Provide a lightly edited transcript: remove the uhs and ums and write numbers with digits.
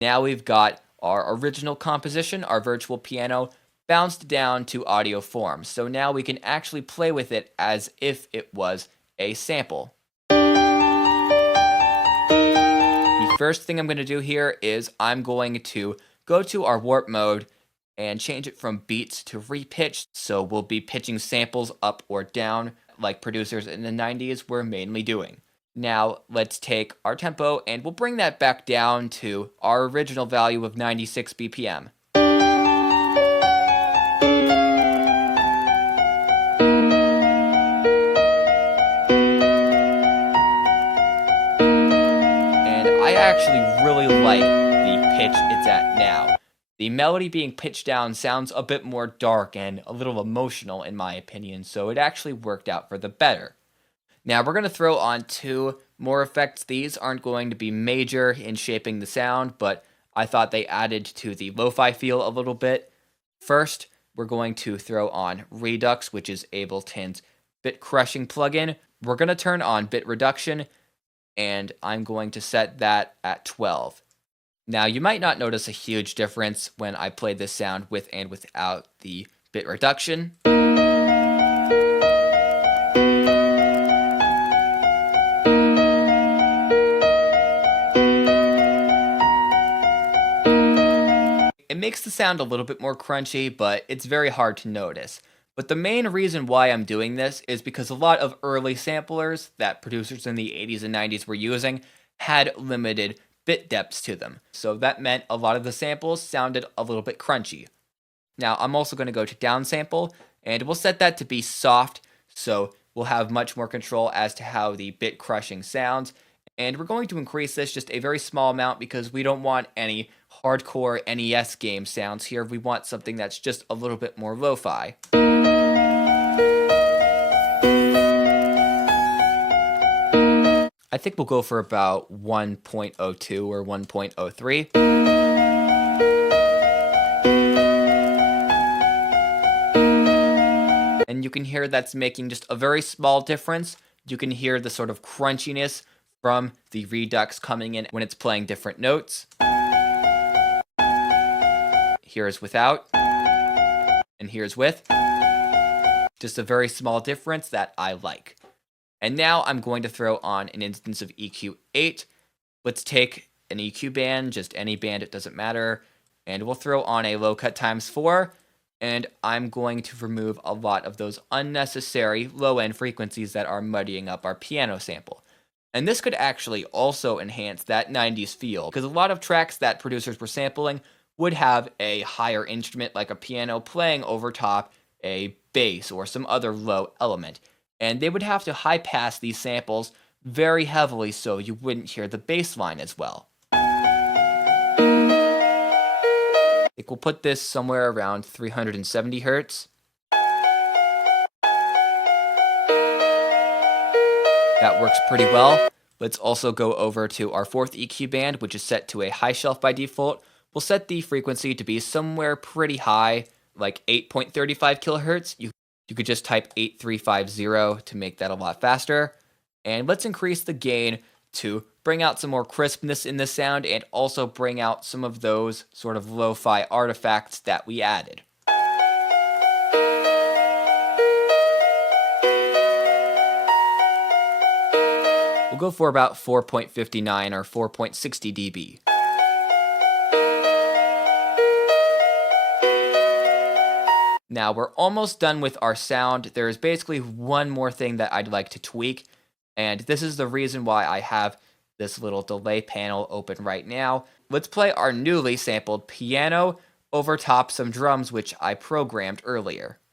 Now we've got our original composition, our virtual piano, bounced down to audio form. So now we can actually play with it as if it was a sample. The first thing I'm going to do here is I'm going to go to our warp mode and change it from beats to repitch. So we'll be pitching samples up or down like producers in the 90s were mainly doing. Now let's take our tempo and we'll bring that back down to our original value of 96 BPM. And I actually really like the pitch it's at now. The melody being pitched down sounds a bit more dark and a little emotional in my opinion, so it actually worked out for the better. Now we're going to throw on two more effects. These aren't going to be major in shaping the sound, but I thought they added to the lo-fi feel a little bit. First, we're going to throw on Redux, which is Ableton's bit crushing plugin. We're going to turn on bit reduction, and I'm going to set that at 12. Now you might not notice a huge difference when I play this sound with and without the bit reduction. It makes the sound a little bit more crunchy, but it's very hard to notice. But the main reason why I'm doing this is because a lot of early samplers that producers in the 80s and 90s were using had limited bit depths to them. So that meant a lot of the samples sounded a little bit crunchy. Now I'm also going to go to downsample, and we'll set that to be soft, so we'll have much more control as to how the bit crushing sounds. And we're going to increase this just a very small amount because we don't want any hardcore NES game sounds here. We want something that's just a little bit more lo-fi. I think we'll go for about 1.02 or 1.03. And you can hear that's making just a very small difference. You can hear the sort of crunchiness from the Redux coming in when it's playing different notes. Here's without, and here's with. Just a very small difference that I like. And now I'm going to throw on an instance of EQ8. Let's take an EQ band, just any band, it doesn't matter. And we'll throw on a low cut ×4. And I'm going to remove a lot of those unnecessary low-end frequencies that are muddying up our piano sample. And this could actually also enhance that 90s feel, because a lot of tracks that producers were sampling would have a higher instrument like a piano playing over top a bass or some other low element. And they would have to high pass these samples very heavily so you wouldn't hear the bass line as well. I think we'll put this somewhere around 370 Hertz. That works pretty well. Let's also go over to our fourth EQ band, which is set to a high shelf by default. We'll set the frequency to be somewhere pretty high, like 8.35 kilohertz. You could just type 8350 to make that a lot faster. And let's increase the gain to bring out some more crispness in the sound and also bring out some of those sort of lo-fi artifacts that we added. We'll go for about 4.59 or 4.60 dB. Now we're almost done with our sound. There is basically one more thing that I'd like to tweak, and this is the reason why I have this little delay panel open right now. Let's play our newly sampled piano over top some drums which I programmed earlier.